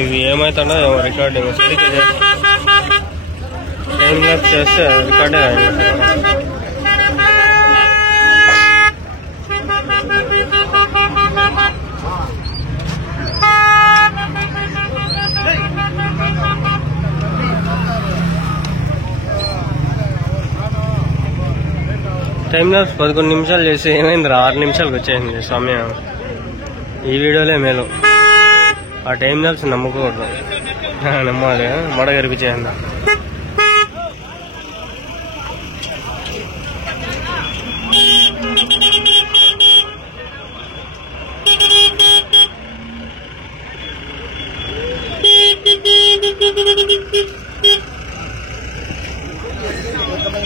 ఇవి ఏమవుతుందో ఏమో రికార్డింగ్ సరిగ్గా టైం ల్యాప్స్ చేస్తే రికార్డే టైం ల్యాప్స్ 11 నిమిషాలు చేసి ఏమైంది 6 నిమిషాలకు వచ్చేసింది సమయం. ఈ వీడియోలే మేలు, ఆ టైం ల్యాప్స్ నమ్ముకోవద్దు, నమ్మాలి మడ కనిపించేయండి.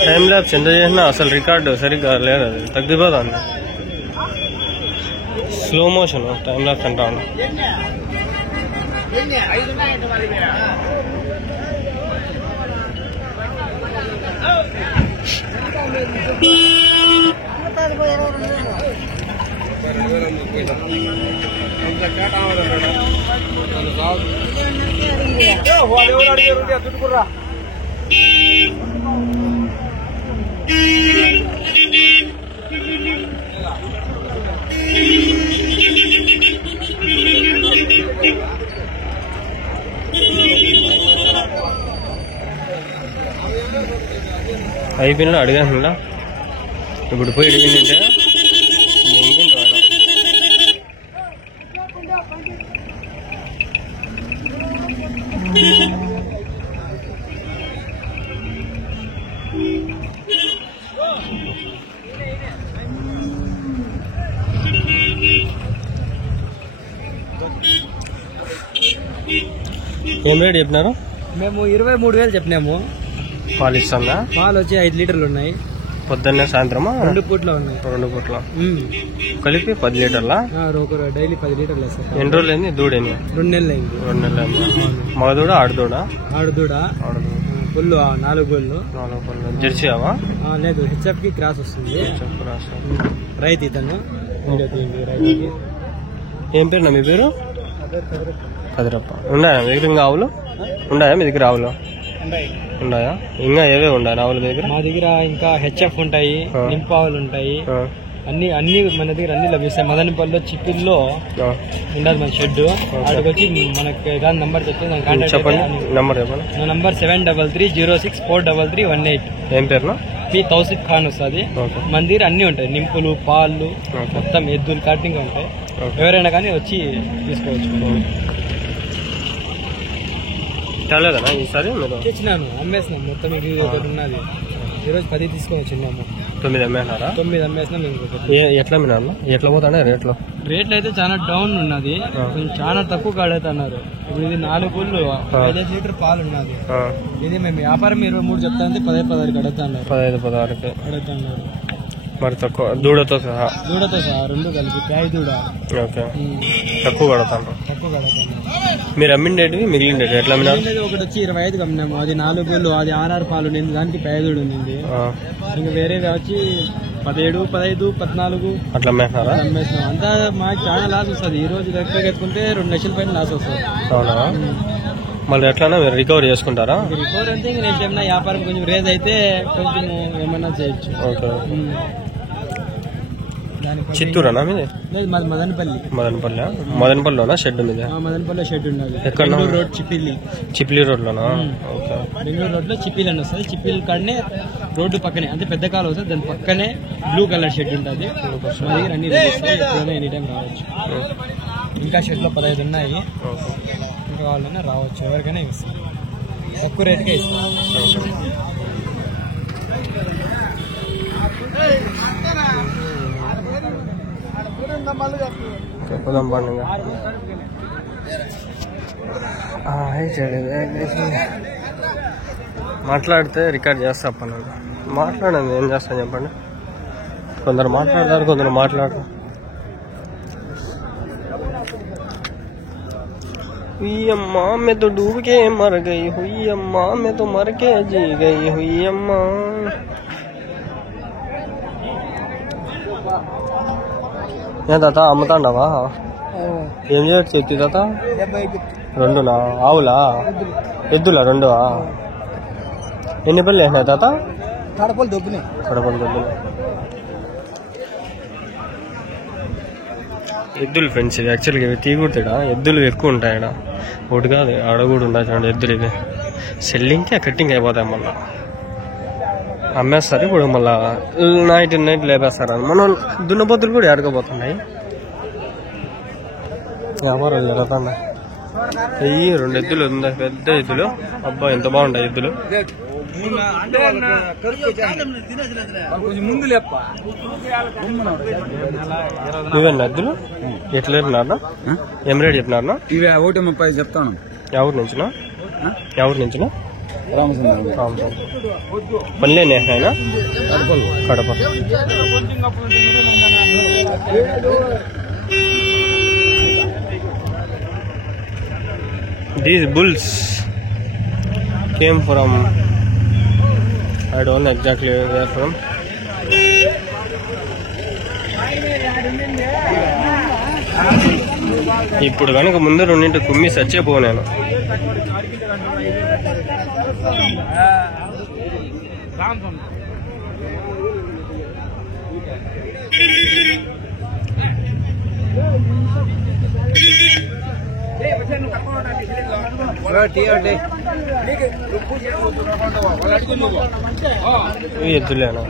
టైం ల్యాప్స్ ఎంత చేసినా అసలు రికార్డు సరిగ్గా లేదు, అది తగ్గిపోతుంది. స్లో మోషన్ టైం ల్యాప్స్ అంటా ఉన్నా. అయిపోయినా అడిగాను, ఇప్పుడు పోయి అడిగిందంటే ఏం రేట్ చెప్పినారు? మేము 23,000 చెప్పినాము. పాలు ఇస్తుందా? పాలు వచ్చి 5 లీటర్లు ఉన్నాయి. పొద్దున్నే సాయంత్రమా? 2 పూట్లు ఉన్నాయి. 2 పూట్ల కలిపి 10 లీటర్లా? డైలీ 10 లీటర్లు వేస్తారు. ఎన్ని రోజులు అయింది దూడని? 2 నెలలు అయింది. 2 నెలలు అయింది. మగదూడ ఆడదూడ? ఆడదూడ. పుల్లు 4 పళ్ళు. 4 పళ్ళు. జెర్సీవా? లేదు, హెచ్ఎఫ్ కి క్రాస్ వస్తుంది. రైతు ఇతను. రైతుకి ఏం పేరు మీ పేరు? కదిరప్ప. ఉన్నాయా మీ దగ్గర ఇంకా ఆవులు? ఉన్నాయా మీ దగ్గర ఆవులు? ఉన్నాయా? ఇంకా ఏవే ఉన్నాయి ఆవుల దగ్గర? మా దగ్గర ఇంకా హెచ్ఎఫ్ ఉంటాయి, నింపావులు ఉంటాయి, అన్ని మన దగ్గర అన్ని లభిస్తాయి. మదనపల్లిలో చిప్పిల్లో ఉండదు మన షెడ్. అక్కడికి వచ్చి మనకి దాని నంబర్ చెప్తే చెప్పండి. నంబర్ చెప్పండి. నా నంబర్ 7330643318. ఏం పేరు? పి తౌసిఫ్ ఖాన్ వస్తుంది. మన దగ్గర అన్ని ఉంటాయి, నింపులు, పాలు, మొత్తం ఎద్దులు కటింగ్ ఉంటాయి. ఎవరైనా కానీ వచ్చి తీసుకోవచ్చు. చాలేదనా ఈసారి? తెచ్చినాను, అమ్మేసినాం. మొత్తం ఒకటి ఉన్నది. ఈరోజు 10 తీసుకొని వచ్చినాము. 9 అమ్మేసినారా? 9 అమ్మేసినాం. ఎట్లా అమ్మినా? ఎట్లా పోతానే రేట్లు? రేట్లు అయితే చాలా డౌన్ ఉన్నది, చాలా తక్కువ కాడవుతున్నారు. ఇప్పుడు ఇది 4 పూలు 5 లీటర్ పాలు ఉన్నది. ఇది మేము వ్యాపారం 23 చెప్తా 15-16 అడుగుతున్నారు. 15-16 అడుగుతున్నారు. మరి తక్కువ దూడతో సహా? దూడతో సహా 2 కలిపి ప్యాయ్ దూడ. ఓకే, తక్కువ కడతాను. మీరు అమ్మిండేటివి మిగిలిండేటి ఎట్లా అమ్మినారు? ఒకటి వచ్చి 25 అమ్మినాము. అది 4 పూలు, అది 6 పాలు ఉంది, దానికి ప్యాయ్ దూడ ఉంది. ఇంకా వేరేవి వచ్చి 17, 15, 14 అట్లా అమ్మేసినారా? అమ్మేసినాం. అంతా మాకు చాలా లాస్ వస్తుంది. ఈ రోజు దగ్గర ఎత్తుకుంటే 2 లక్షల పైన లాస్ వస్తుంది. అవునా? మళ్ళీ ఎట్లా మీరు రికవరీ చేసుకుంటారా? రికవరీ అంటే ఇంకా నేను చెప్పిన వ్యాపారం కొంచెం రేజ్ అయితే కొంచెం ఏమన్నా చేయొచ్చు. ఓకే. చిత్తూరేనా మీది? మాది మదనపల్లి. మదనపల్లిలోనా షెడ్ మీద? మదనపల్లి షెడ్ ఉన్నది. ఎక్కడ? రోడ్ చిప్పిలి రోడ్లోనా? ఓకే. బెంగళూరు రోడ్ లో చిప్పిలి అని వస్తుంది. చిప్పిలి కాడనే రోడ్డు పక్కనే, అంటే పెద్ద కాలు వస్తుంది, దాని పక్కనే బ్లూ కలర్ షెడ్ ఉంటుంది. మా దగ్గర అన్ని ఎనీ టైం రావచ్చు. ఇంకా షెడ్ లో 15 ఉన్నాయి. ఇంకా వాళ్ళనే రావచ్చు, ఎవరికైనా ఇస్తాం. తక్కువ రేటుకే ఇస్తాం. పోదాం పండుగ. మాట్లాడితే రికార్డ్ చేస్తా పని. మాట్లాడండి, ఏం చేస్తాను చెప్పండి. కొందరు మాట్లాడతారు, కొందరు మాట్లాడరు. हुई अम्मा मैं तो डूब के मर गई, हुई अम्मा मैं तो मर के जी गई, हुई अम्मा. ఏం తాత అమ్ముతాండవా? ఏం చేయొచ్చు ఎత్తి తాత? రెండునా? ఆవులా ఎద్దులా? రెండా? ఎన్ని పళ్ళు వేసినాయి తాత? కడపలు దొబ్బినాయి. కడపలు దొబ్బినాయి. ఎద్దులు ఫ్రెండ్స్ ఇవి యాక్చువల్గా ఇవి తీగుతాడా? ఎద్దులు ఎక్కువ ఉంటాయి ఇక్కడ. ఒకటి కాదు ఆడ కూడా ఉన్నాయి చూడండి ఎద్దులు. ఇవి సెల్లింగ్కి కట్టింగ్ అయిపోతాయి, మళ్ళీ అమ్మేస్తారు. ఇప్పుడు మళ్ళీ నైట్ లేపేస్తారు. మన దున్నపోతులు కూడా ఎడకపోతున్నాయి. వ్యాపారాలు జరుగుతున్నాయి. అయ్యి 2 ఎద్దులు ఉన్నాయి, పెద్ద ఎద్దులు. అబ్బా ఎంత బాగుంటాయి ఎద్దులు. నువ్వేనా ఎద్దులు? ఎట్లా చెప్పినారా? ఏం రేట్ చెప్పినారా? ఇవి 1:30 చెప్తాను. ఎవరి నుంచినా? ఎవరి నుంచినా? పల్లెనే ఆయన Kadapa. These bulls came from, I don't know exactly where from. ఇప్పుడు కనుక ముందు 2 కుమ్మి సచ్చిపో నేను. ఎద్దులేనా?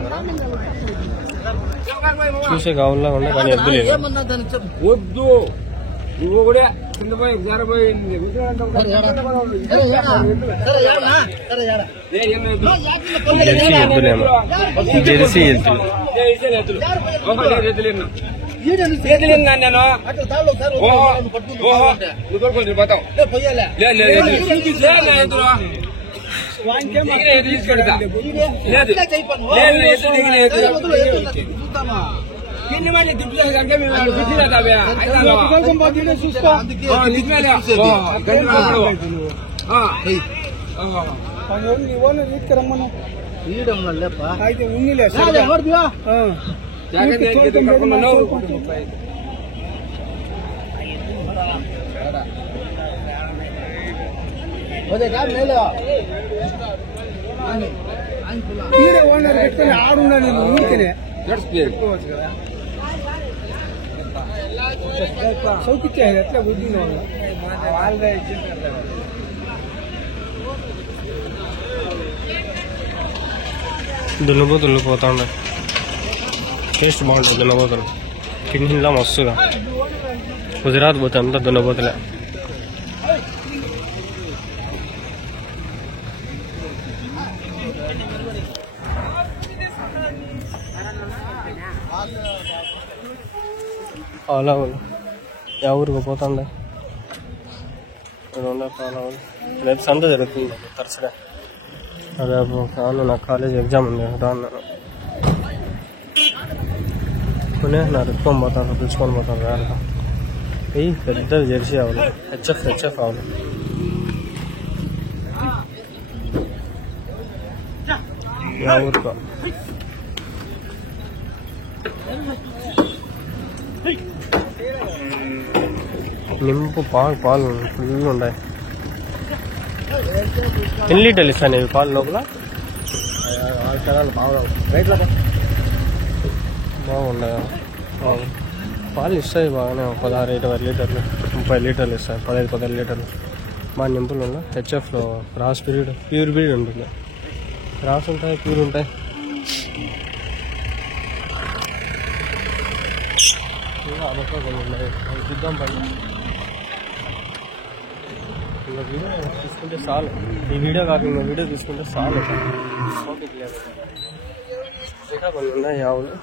చూసే కావుల్లా ఉండే కానీ ఎద్దులేదు. వద్దు నువ్వు కూడా కింద పోయి జారబోయింది. జెర్సీ ఎద్దులేమో, జెర్సీ ఎద్దులు. ఆడున్నా నేను ఊరికనే చౌకిచ్చారు. ఎట్లా బుద్ధి దున్నపోతులు పోతా ఉన్నాయి. టేస్ట్ బాగుంటుంది దున్నపోతులు. కిందిలా మస్తుగా. గుజరాత్ పోతే అంతా దున్నపోతులే. పాలవులు ఎవరికి పోతుండే పాలవులు. రేపు సంత జరుగుతుంది తరచుగా. రేపు కాను నాకు కాలేజ్ ఎగ్జామ్ ఉంది రాన్నాను. కొనేస్తున్నారు, ఎత్తుకొని పోతాను, పిలుచుకొని పోతాను వేరగా. ఈ పెద్ద జెర్సీ ఆవులు, హెచ్ఎఫ్ ఆవులు. ఎవరికో నింపు పాలు ఫుల్ ఉన్నాయి. ఎన్ని లీటర్లు ఇస్తాను ఇవి పాలు లోపల? బాగున్నాయి పాలు ఇస్తాయి బాగానే. 16-20 లీటర్లు, 30 లీటర్లు ఇస్తాయి. 15-16 లీటర్లు బాగా నింపులు ఉన్నాయి. హెచ్ఎఫ్లో క్రాస్ ప్యూర్ బ్రీడ్ ఉంటుంది. క్రాస్ ఉంటాయి, ప్యూర్ ఉంటాయి. అదొక కొన్ని ఉన్నాయి, చూద్దాం పని. ఇంకా వీడియో తీసుకుంటే చాలు. ఈ వీడియో కాక ఇంకో వీడియో తీసుకుంటే చాలు. ఓపిక లేదు. ఇంకా కొన్ని ఉన్నాయి ఆవులు.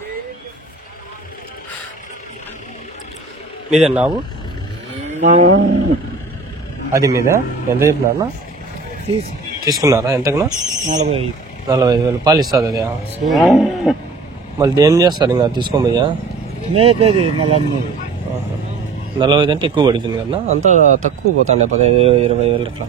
మీదేనా ఆవు? అది మీద ఎంత చెప్పినారా? తీసుకున్నారా? ఎంతకున్నా? 45,000 పాలు ఇస్తుంది అది. మళ్ళీ ఏం చేస్తారు ఇంకా తీసుకొని పోయా? 45 అంటే ఎక్కువ పడుతుంది కదా. అంతా తక్కువ పోతాండే 15,000-20,000 అట్లా.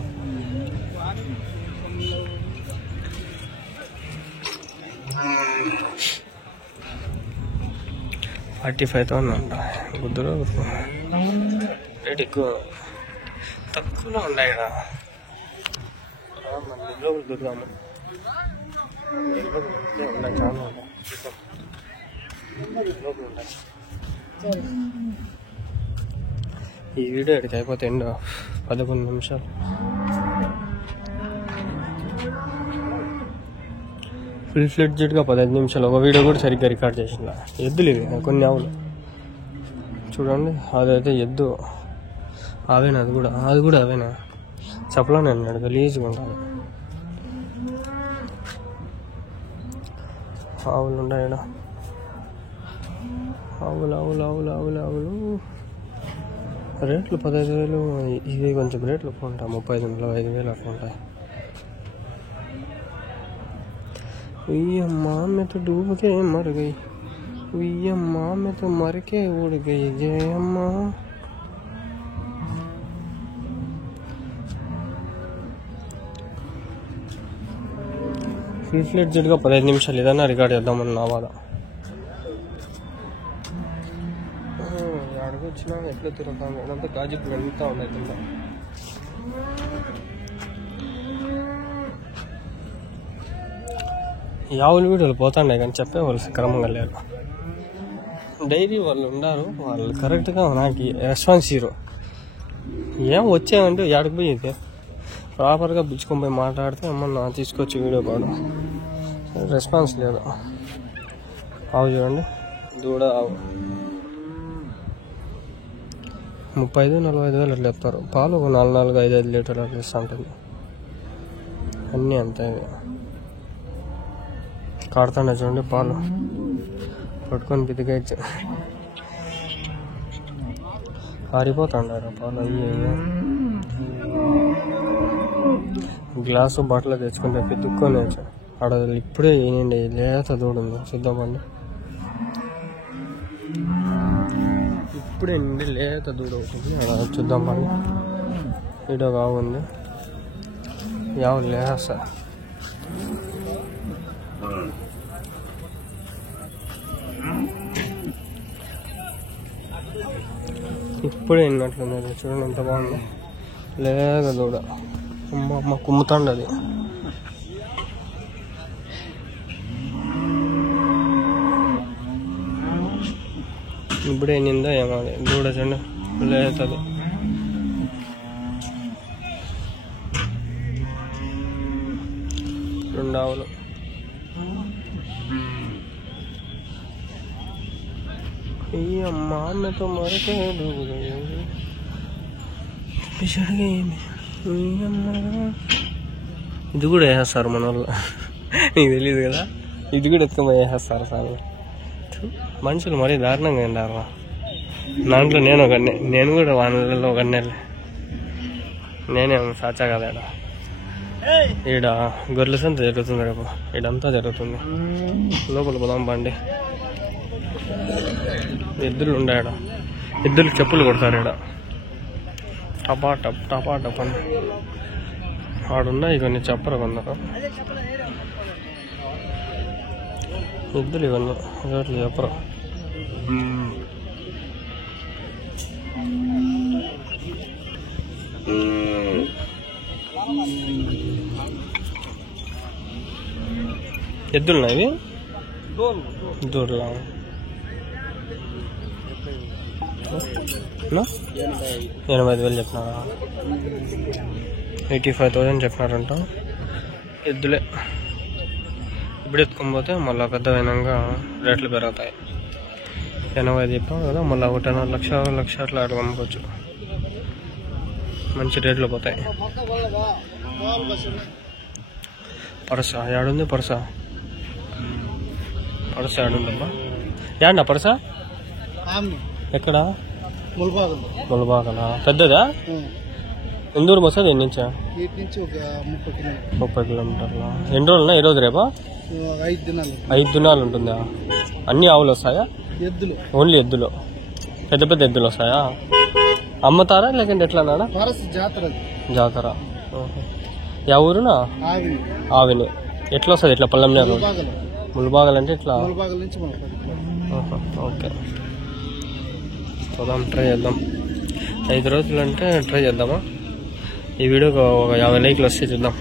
$45,000 అంట. గుద్దులో రేట్ ఎక్కువ తక్కువలో ఉన్నాయి ఇక్కడ. మన లోపల దొరుకుతాము, ఉన్నాయి చాలా ఉన్నాయి. లోపల ఉన్నాయి. ఈ వీడియో ఎక్కడికి అయిపోతే 11 నిమిషాలు. ఫుల్ ఫ్లెడ్జెడ్గా 15 నిమిషాలు. ఒక వీడియో కూడా సరిగ్గా రికార్డ్ చేసిందా. ఎద్దులు ఇవి కొన్ని ఆవులు చూడండి. అదైతే ఎద్దు అవేనా, అది కూడా అవేనా చెప్పలేను అన్నాడు. గలీజ్గా ఉంటాను. ఆవులు ఉన్నాయి ఈడ. ఆవులు రేట్లు 15,000. ఇవి కొంచెం రేట్లు ఎక్కువ ఉంటాయి. 35,000 5,000 అట్లా ఉంటాయి. अम्मा मैं तो डूब के मर गई, अम्मा मैं तो मर के उड़ गई, जय अम्मा. ఫుల్ ఫ్లెడ్జెడ్గా 15 నిమిషాలు ఏదైనా రికార్డ్ చేద్దామని నా బాధ. అడుగు వచ్చినా ఎట్లా తిరుగుతాను. అదంతా గాజుపు వెళ్తా ఉన్నాయి కింద. యావులు వీడియోలు పోతాండే కానీ చెప్పేవాళ్ళు క్రమంగా లేరు. డైరీ వాళ్ళు ఉన్నారు, వాళ్ళు కరెక్ట్గా నాకు రెస్పాన్స్ ఇరు. ఏం వచ్చామంటే ఎక్కడికి పోయి అయితే ప్రాపర్గా పిలుచుకొని పోయి మాట్లాడితే ఏమన్నా తీసుకొచ్చి వీడియో కాదు. రెస్పాన్స్ లేదు. ఆవు చూడండి, దూడ ఆవు 35,000 అట్లా చెప్తారు. పాలు 4 5 లీటర్లు అట్లా ఇస్తూ ఉంటుంది. అన్నీ అంతే. కాడుతాండే చూడండి పాలు పట్టుకొని పితికైతే ఆరిపోతాండారు పాలు. అయ్యి గ్లాసు బాటిల్ తెచ్చుకుంటే పితుక్కొని ఆడ ఇప్పుడే వేయండి. లేత దూడుంది చూద్దామండి. ఇప్పుడే నిండి లేత దూడ అవుతుంది. అలా చూద్దామండి. వీడియో బాగుంది. యావ లేసా ఇప్పుడే విన్నట్లుంది. చూడండి ఎంత బాగుంది. లేక దూడ అమ్మ కుమ్ముతాండది. ఇప్పుడే నిందా ఏమో దూడ చూడండి లేతది. రెండు ఆవులు. అమ్మా मैं तो मर के डूब गई. ఇది కూడా వేసేస్తారు మన వాళ్ళు. నీకు తెలియదు కదా. ఇది కూడా ఎత్తుకొని వేసేస్తారు సార్. మనుషులు మరీ దారుణంగా ఉండారు. దాంట్లో నేను కూడా వానలలో ఒకనే. నేనేమో సాచా కదా. ఈడ గొర్రెల సంత జరుగుతుంది రేపు. ఈడంతా జరుగుతుంది. లోపల పోదాం బండి. ఎద్దులు ఉండాడ. ఎద్దులు చెప్పులు కొడతారు ఈడ. టపా టప్ అని ఆడున్నాయి కొన్ని. చెప్పరు కొందరు ఎద్దులు ఇవన్నీ ఎవరు చెప్పరు. ఎద్దులున్నాయి దూడలా. 85,000 చెప్పినారా? 85,000 చెప్పినారంట. ఎద్దులే ఇప్పుడు ఎత్తుకొని పోతే మళ్ళీ పెద్దవైనాక రేట్లు పెరుగుతాయి. 85 చెప్పాం కదా, మళ్ళీ 1.5 లక్ష అట్లా అట్లా అమ్ముకోవచ్చు. మంచి రేట్లు పోతాయి. పరస ఏడుంది? పరస ఏడుందబ్బా. ఏడా పరస ఎక్కడ? ములబాగలా. పెద్దదా? ఎందూరు బస్సు ఎన్ని నుంచా? 30 కిలోమీటర్ల. ఎన్ని రోజులున్నా? ఈ రోజు రేపా? 5 దినాలు ఉంటుందా? అన్ని ఆవులు వస్తాయా? ఓన్లీ ఎద్దులు? పెద్ద పెద్ద ఎద్దులు వస్తాయా? అమ్ముతారా లేకంటే ఎట్లా? జాతర. యా ఊరునా? ఆవిని. ఎట్లా వస్తుంది? ఎట్లా పల్లెం? ములబాగలు అంటే ఎట్లా? ఓకే, చూద్దాం, ట్రై చేద్దాం. 5 రోజులు అంటే ట్రై చేద్దామా. ఈ వీడియోకి ఒక 50 లైక్లు వస్తే చూద్దాం.